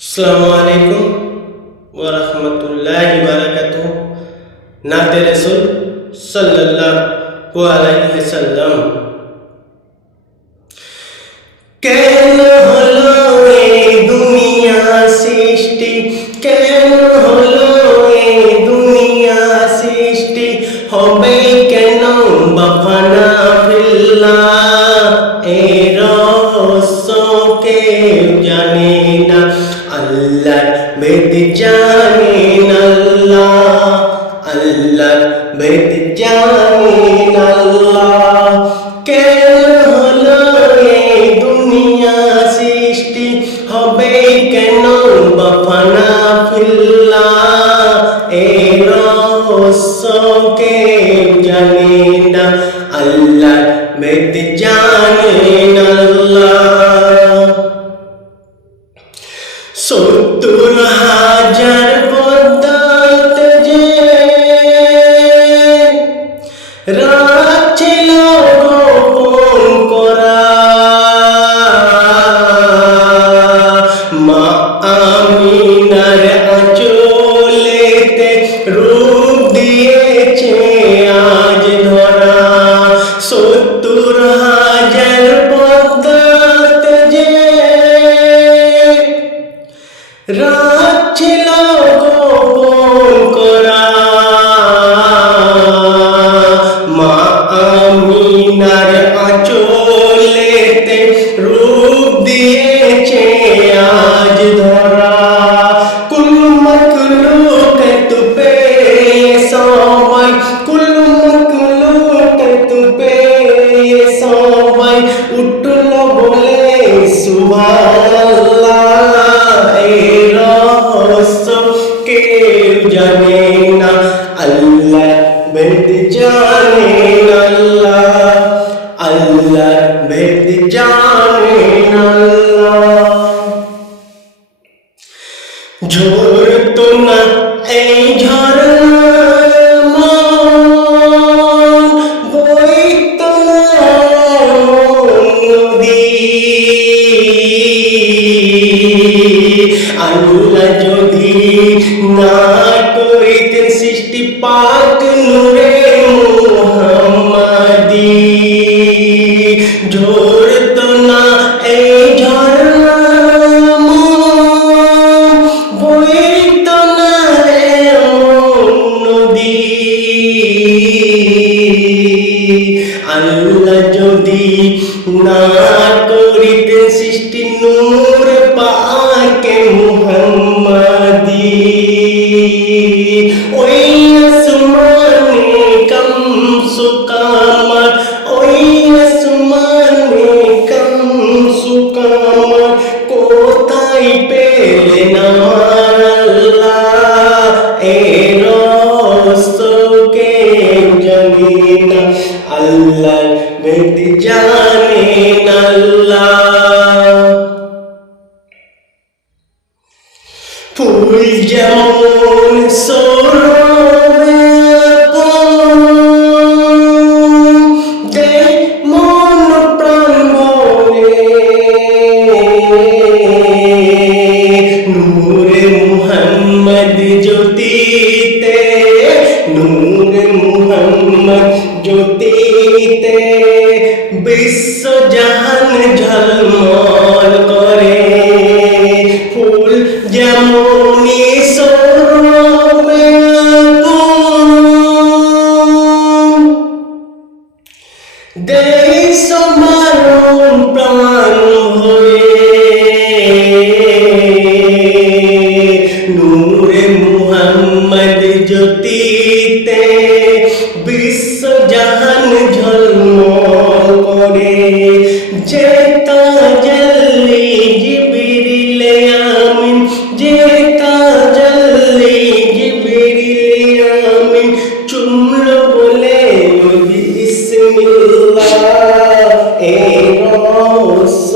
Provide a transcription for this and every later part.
আসসালামু আলাইকুম ওয়া রাহমাতুল্লাহি ওয়া বারাকাতুহু। নাতে রাসূল সাল্লাল্লাহু আলাইহি ওয়াসাল্লাম। কেন হলো এই দুনিয়া সৃষ্টি, কেন হলো এই দুনিয়া সৃষ্টি, হবে কেন বাফানা ফিল্লাহ, এই রহস্য কেউ জানে না, আল্লাহর বেদ জানেন আল্লাহ, আল্লাহর বেদ জানেন আল্লাহ। কেন হলো এই দুনিয়া সৃষ্টি, হবে কেন বাফানা ফিল্লাহ, এই রহস্য কেউ জানে না, আল্লাহর বেদ জানেন আল্লাহ। 70,000 পদ্মাত যে রাত ছিল গোপন করা, মা আমিনার আঁচলেতে রূপ দিয়েছে আজ ধরা। 70,000 পদ্মাত যে রাত ছিল গোপন করা, মা আমিনার আঁচলেতে রূপ দিয়েছে আজ ধরা। কুল মখলুক তুপে সবাই, কুল মখলুক তুপে সবাই উঠল বলে সুবহানাল্লাহ, এই রহস্য কেউ জানে না, আল্লাহ বেদ জানেন আল্লাহ, আল্লাহ বেদ জানেন আল্লাহ। ঝরতো না এই ঝরনার মন, বইতো না নদী, আল্লাহ যদি না করিতেন সৃষ্টি পাক নূরে মুহাম্মাদি। ঝরতো না এই ঝরনার মন, বইতো না এমন নদী, আল্লাহ যদি না করিতেন সৃষ্টি নূর পাকে মুহাম্মাদি। ওই আসমানে কামসু কামার, ওই আসমানে কামসু কামার, কোথায় পেলেন আমার আল্লাহ, এই রহস্য কেউ জানে না, আল্লাহ বেদ জানেন আল্লাহ। ফুল যেমন সৌরভে আপন, দেয় মন প্রাণ বলে, নূরে মুহাম্মদ জ্যোতিতে, নূরে মুহাম্মদ জ্যোতিতে বিশ্ব জাহান ঝলমল করে। ফুল যেমনি সৌরভে আপন, দেয় সমারণ প্রাণ ভরে, নূরে মুহাম্মদ জ্যোতিতে বিশ্ব জাহান ঝলমল করে। যে তাজাল্লি জিবরিল আমিন, যে তাজাল্লি জিবরিল আমিন, চুমল বলে বিসমিল্লাহ, এই রহস্য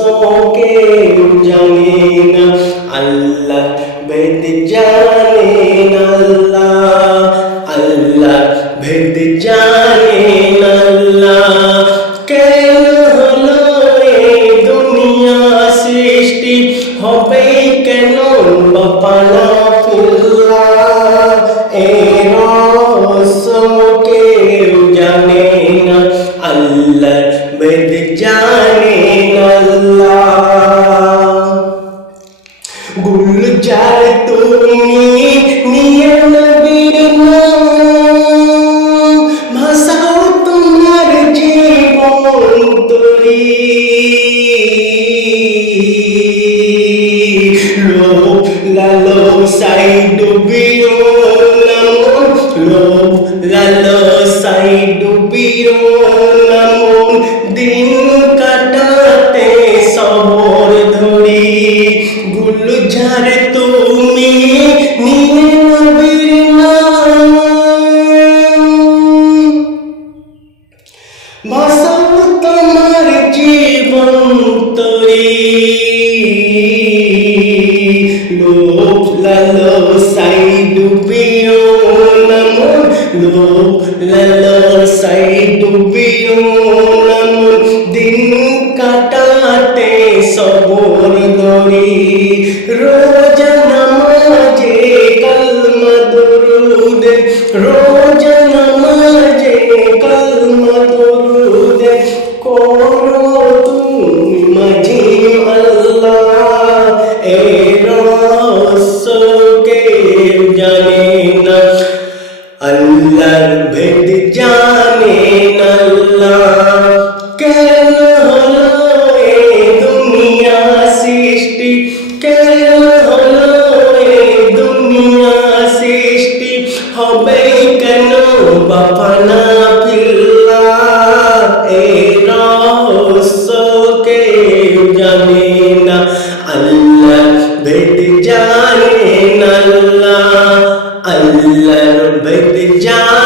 কেউ জানে না, আল্লাহ বেদ জানেন আল্লাহ, আল্লাহ বেদ জানেন আল্লাহ। কেন হলো এই দুনিয়া সৃষ্টি, হবে কেন গুলজার তুমি নিয়ে নবীর নাম, ভাষাও তোমার জীবন তরি। লোভ লালসায় ডুবিও না মন, লোভ লালসায় ডুবিও না মন, দিন কাটাতে সবর ধরি। গুলজার তুমি নিয়ে নবীর নাম, ভাষাও তোমার জীবন তরি। লোভ লালসায় ডুবিও না মন, লোভ লালসায় ডুবিও না মন, দিন কাটাতে সবর ধরি। রোজা নামাজে কলমা দরুদ, রোজা নামাজে কলমা দরুদ করো তুমি মাঝি আল্লাহ। এ রহস্য কেউ জানে না, আল্লাহর ভেদ জানেন আল্লাহ। কেন হলো এ দুনিয়া সৃষ্টি, কেন হলো এ দুনিয়া সৃষ্টি, হবে কেন বাফানা ফিল্লাহ। এ রহস্য কেউ জানে না, আল্লাহর ভেদ জানেন আল্লাহ, আল্লাহর ভেদ জানেন।